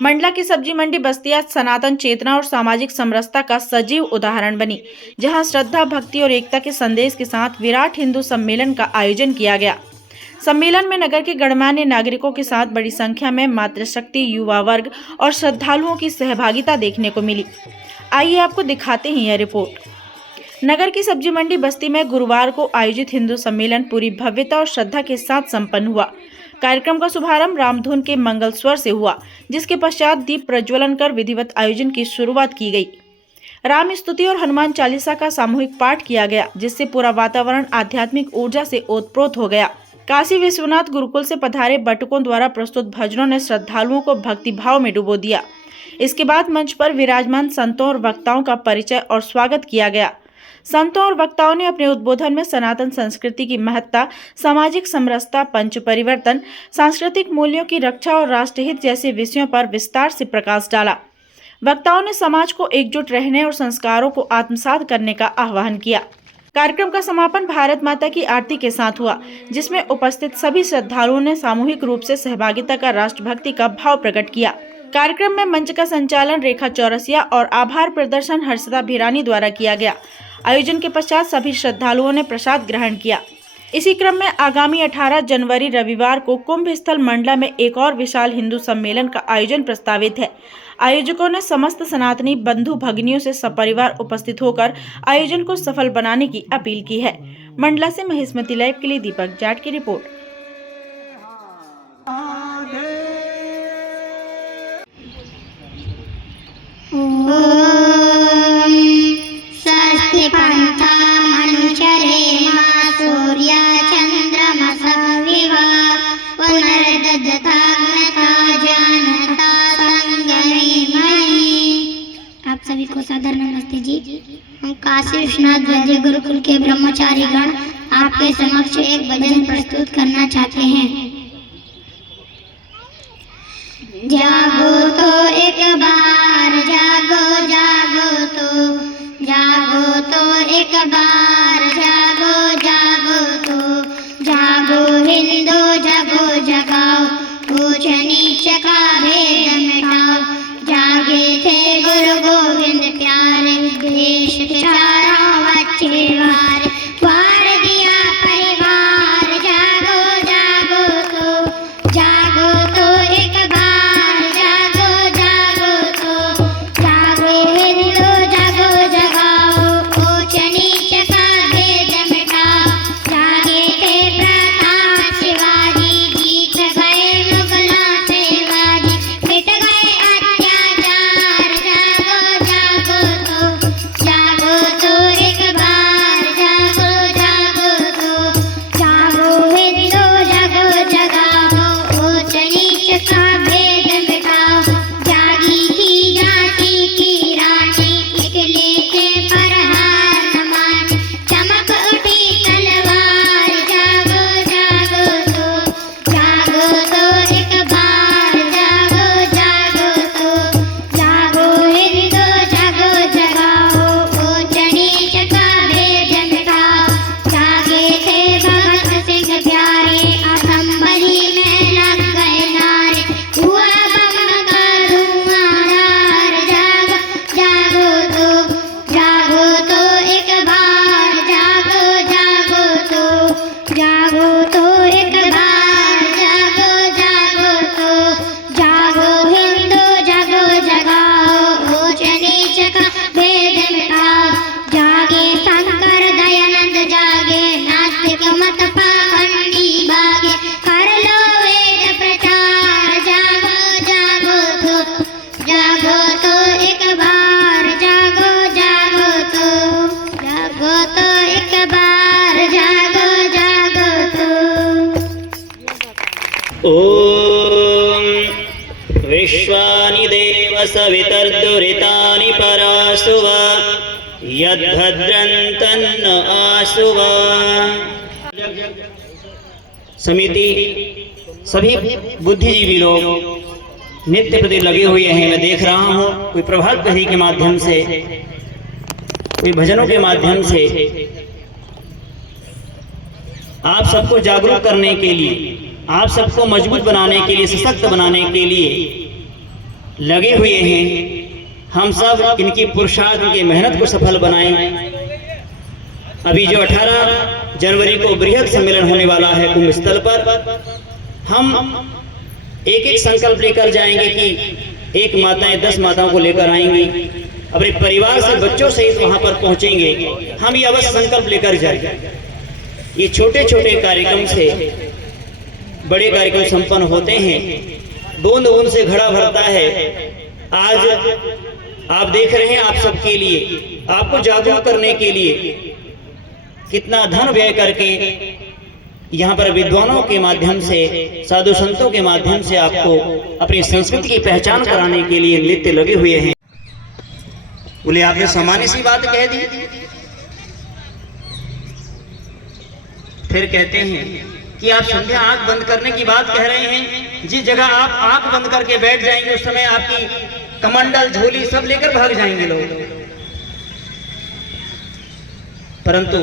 मंडला की सब्जी मंडी बस्तियां सनातन चेतना और सामाजिक समरसता का सजीव उदाहरण बनी, जहां श्रद्धा, भक्ति और एकता के संदेश के साथ विराट हिंदू सम्मेलन का आयोजन किया गया। सम्मेलन में नगर के गणमान्य नागरिकों के साथ बड़ी संख्या में मातृशक्ति, युवा वर्ग और श्रद्धालुओं की सहभागिता देखने को मिली। आइए आपको दिखाते हैं यह रिपोर्ट। नगर की सब्जी मंडी बस्ती में गुरुवार को आयोजित हिंदू सम्मेलन पूरी भव्यता और श्रद्धा के साथ संपन्न हुआ। कार्यक्रम का शुभारंभ रामधुन के मंगल स्वर से हुआ, जिसके पश्चात दीप प्रज्वलन कर विधिवत आयोजन की शुरुआत की गई। राम स्तुति और हनुमान चालीसा का सामूहिक पाठ किया गया, जिससे पूरा वातावरण आध्यात्मिक ऊर्जा से ओतप्रोत हो गया। काशी विश्वनाथ गुरुकुल से पधारे बटुकों द्वारा प्रस्तुत भजनों ने श्रद्धालुओं को भक्ति भाव में डुबो दिया। इसके बाद मंच पर विराजमान संतों और वक्ताओं का परिचय और स्वागत किया गया। संतों और वक्ताओं ने अपने उद्बोधन में सनातन संस्कृति की महत्ता, सामाजिक समरसता, पंच परिवर्तन, सांस्कृतिक मूल्यों की रक्षा और राष्ट्रहित जैसे विषयों पर विस्तार से प्रकाश डाला। वक्ताओं ने समाज को एकजुट रहने और संस्कारों को आत्मसात करने का आह्वान किया। कार्यक्रम का समापन भारत माता की आरती के साथ हुआ, जिसमें उपस्थित सभी श्रद्धालुओं ने सामूहिक रूप से सहभागिता का राष्ट्रभक्ति का भाव प्रकट किया। कार्यक्रम में मंच का संचालन रेखा चौरसिया और आभार प्रदर्शन हर्षदा भिरानी द्वारा किया गया। आयोजन के पश्चात सभी श्रद्धालुओं ने प्रसाद ग्रहण किया। इसी क्रम में आगामी 18 जनवरी रविवार को कुंभ स्थल मंडला में एक और विशाल हिंदू सम्मेलन का आयोजन प्रस्तावित है। आयोजकों ने समस्त सनातनी बंधु भगिनियों से सपरिवार उपस्थित होकर आयोजन को सफल बनाने की अपील की है। मंडला से महिष्मती लाइव के लिए दीपक जाट की रिपोर्ट। आप सभी को सादर नमस्ते जी। हम काशी विश्वनाथ वैद्य गुरुकुल के ब्रह्मचारी गण आपके समक्ष एक भजन प्रस्तुत करना चाहते हैं। जागो तो एक बार, जागो जागो तो एक बार, जागो जागो तो जागो हिंदू, जगो जगाओ, ऊंच नीच का भेद मिटाओ। जागे थे गुरु गोविंद प्यारे, देश चारा बच्चे वार दिया परिवार। जागो जागो तो एक बार, जागो जागो तो जागो हिंदू, जगो जगाओ, ऊंच नीच का भेद मिटाओ। जागे थे प्रताप शिवाजी, जीत गए मुगलों से बाजी, मिट गए अत्याचार। जागो तो एक बार, जागो तो जागो हिंदू, जगो जगाओ, ऊंच नीच का भेद मिटाओ। जागी थी जाति की रानी, निकले थे पर हार न मानी, चमक उठी तलवार। जागो तो एक बार, जागो तो जागो हिंदू, जगो जगाओ, ऊंच नीच का भेद मिटाओ। जागे थे भगत सिंह प्यारे, असम्भली में लग गए नारे, हुआ बम का धुआंधार। जागो तो एक बार, जागो तो एक बार, जागो तो जागो हिंदू, जगो जगाओ, ऊंच नीच का भेद मिटाओ। जागे शंकर दयानंद, जागे नास्तिक मत पाखंडी भागे, कर लो वेद प्रचार। जागो तो एक बार, जागो तो एक बार, जागो तो। ओम विश्वानि देव सवितर्दुरितानि परासुव, यद्भद्रं तन्न आसुव। समिति सभी बुद्धिजीवी लोग नित्य प्रति लगे हुए हैं। मैं देख रहा हूँ कोई प्रभात फेरी के माध्यम से, कोई भजनों के माध्यम से आप सबको जागरूक करने के लिए, आप सबको मजबूत बनाने के लिए, सशक्त बनाने के लिए लगे हुए हैं। हम सब इनकी पुरुषार्थ, इनकी मेहनत को सफल बनाएं। अभी जो 18 जनवरी को बृहद सम्मेलन होने वाला है कुंभ स्थल पर, हम एक एक संकल्प लेकर जाएंगे कि एक माताएं 10 माताओं को लेकर आएंगी, अपने परिवार से बच्चों सहित वहां पर पहुंचेंगे। हम ये अवश्य संकल्प लेकर जाएंगे। ये छोटे छोटे कार्यक्रम से बड़े कार्यक्रम संपन्न होते हैं। बूंद बूंद से घड़ा भरता है। आज आप देख रहे हैं, आप सबके लिए, आपको जागरूक करने के लिए कितना धन व्यय करके यहाँ पर विद्वानों के माध्यम से, साधु संतों के माध्यम से आपको अपनी संस्कृति की पहचान कराने के लिए नृत्य लगे हुए हैं। बोले आपने सामान्य सी बात कह दी। फिर कहते हैं कि आप संध्या आंख बंद करने की बात कह रहे हैं। जिस जगह आप आंख बंद करके बैठ जाएंगे उस समय आपकी कमंडल, झोली सब लेकर भाग जाएंगे लोग। परंतु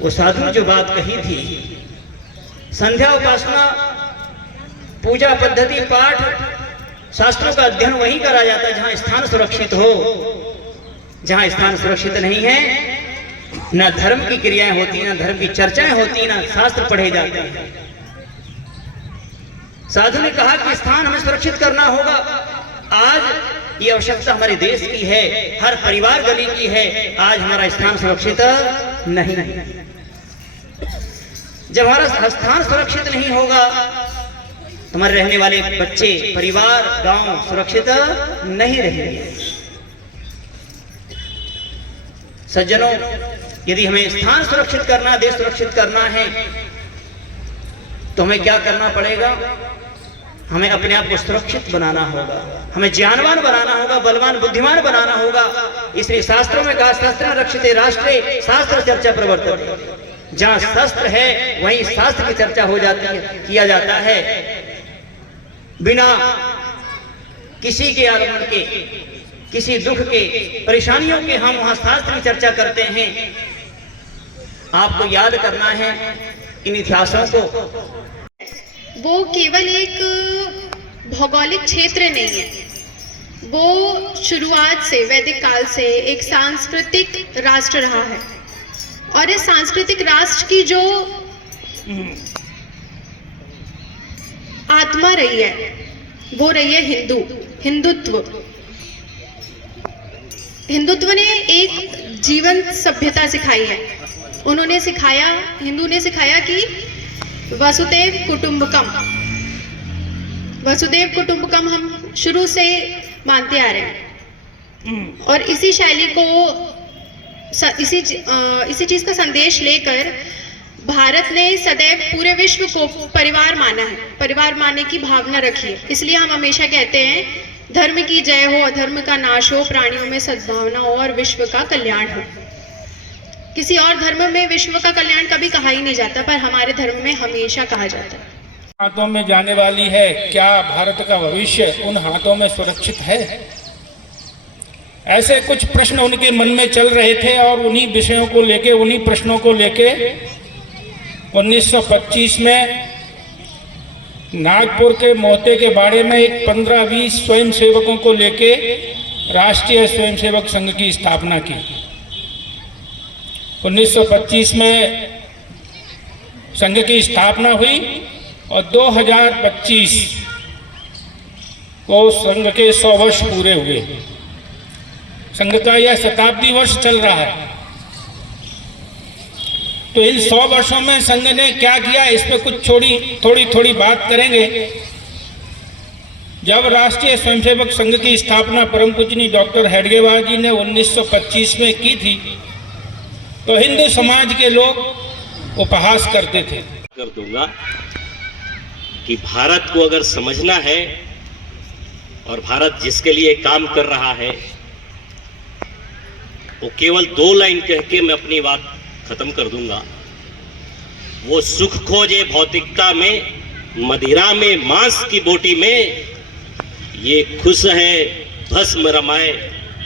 वो साधु जो बात कही थी, संध्या उपासना, पूजा पद्धति, पाठ, शास्त्रों का अध्ययन वहीं करा जाता है जहां स्थान सुरक्षित हो। जहां स्थान सुरक्षित नहीं है, न धर्म की क्रियाएं होती, न धर्म की चर्चाएं होती, न शास्त्र पढ़े जाते हैं। साधु ने कहा कि स्थान हमें सुरक्षित करना होगा। आज ये आवश्यकता हमारे देश की है, हर परिवार गली की है। आज हमारा स्थान सुरक्षित नहीं है। जब हमारा स्थान सुरक्षित नहीं होगा तो हमारे रहने वाले बच्चे, परिवार, गांव सुरक्षित नहीं रहेंगे। सज्जनों, यदि हमें स्थान सुरक्षित करना, देश सुरक्षित करना है तो हमें क्या करना पड़ेगा? हमें अपने आप को सुरक्षित बनाना होगा, हमें ज्ञानवान बनाना होगा, बलवान बुद्धिमान बनाना होगा। इसलिए शास्त्रों में कहा, शास्त्र रक्षिते राष्ट्रे शास्त्र चर्चा प्रवर्तते। जहां शास्त्र है वहीं शास्त्र की चर्चा हो जाती है, किया जाता है। बिना किसी के आगमन के, किसी दुख के, परेशानियों के हम वहां शास्त्र की चर्चा करते हैं। आपको याद करना है इन इतिहासों को। वो केवल एक भौगोलिक क्षेत्र नहीं है, वो शुरुआत से, वैदिक काल से एक सांस्कृतिक राष्ट्र रहा है। और इस सांस्कृतिक राष्ट्र की जो आत्मा रही है वो रही है हिंदुत्व। हिंदुत्व ने एक जीवंत सभ्यता सिखाई है। उन्होंने सिखाया, हिंदू ने सिखाया कि वसुदेव कुटुंबकम, वसुदेव कुटुंबकम हम शुरू से मानते आ रहे हैं। और इसी शैली को, इसी चीज का संदेश लेकर भारत ने सदैव पूरे विश्व को परिवार माना है, परिवार मानने की भावना रखी है। इसलिए हम हमेशा कहते हैं, धर्म की जय हो, अधर्म का नाश हो, प्राणियों में सद्भावना हो और विश्व का कल्याण हो। किसी और धर्म में विश्व का कल्याण कभी कहा ही नहीं जाता, पर हमारे धर्म में हमेशा कहा जाता है। हाथों में जाने वाली है, क्या भारत का भविष्य उन हाथों में सुरक्षित है? ऐसे कुछ प्रश्न उनके मन में चल रहे थे और उन्हीं विषयों को लेके, उन्हीं प्रश्नों को लेके 1925 में नागपुर के मोहते के बाड़े में एक 15-20 स्वयंसेवकों को लेके राष्ट्रीय स्वयंसेवक संघ की स्थापना की। 1925 में संघ की स्थापना हुई और 2025 को संघ के 100 वर्ष पूरे हुए। संघ का यह शताब्दी वर्ष चल रहा है। तो इन 100 वर्षों में संघ ने क्या किया, इस पर कुछ थोड़ी बात करेंगे। जब राष्ट्रीय स्वयंसेवक संघ की स्थापना परम पूजनीय डॉक्टर हेडगेवार जी ने 1925 में की थी, तो हिंदू समाज के लोग उपहास करते थे। कर दूंगा कि भारत को अगर समझना है और भारत जिसके लिए काम कर रहा है, वो केवल 2 लाइन कह के मैं अपनी बात खत्म कर दूंगा। वो सुख खोजे भौतिकता में, मदिरा में, मांस की बोटी में, ये खुश है भस्म रमाए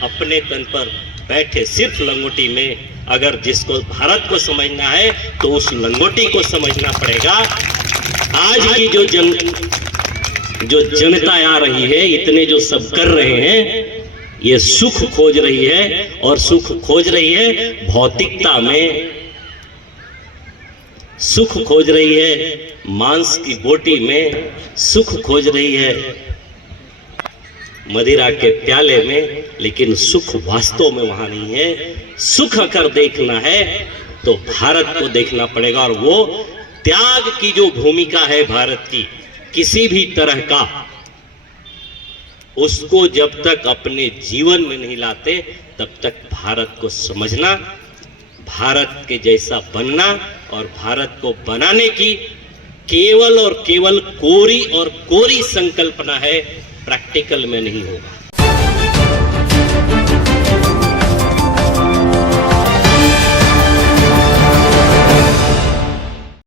अपने तन पर बैठे सिर्फ लंगोटी में। अगर जिसको भारत को समझना है तो उस लंगोटी को समझना पड़ेगा। आज की जो जो जनता आ रही है, इतने जो सब कर रहे हैं, ये सुख खोज रही है और सुख खोज रही है भौतिकता में, सुख खोज रही है मांस की बोटी में, सुख खोज रही है मदिरा के प्याले में, लेकिन सुख वास्तव में वहां नहीं है। सुख अगर देखना है तो भारत को देखना पड़ेगा, और वो त्याग की जो भूमिका है भारत की किसी भी तरह का, उसको जब तक अपने जीवन में नहीं लाते तब तक भारत को समझना, भारत के जैसा बनना और भारत को बनाने की केवल और केवल कोरी और कोरी संकल्पना है, प्रैक्टिकल में नहीं होगा।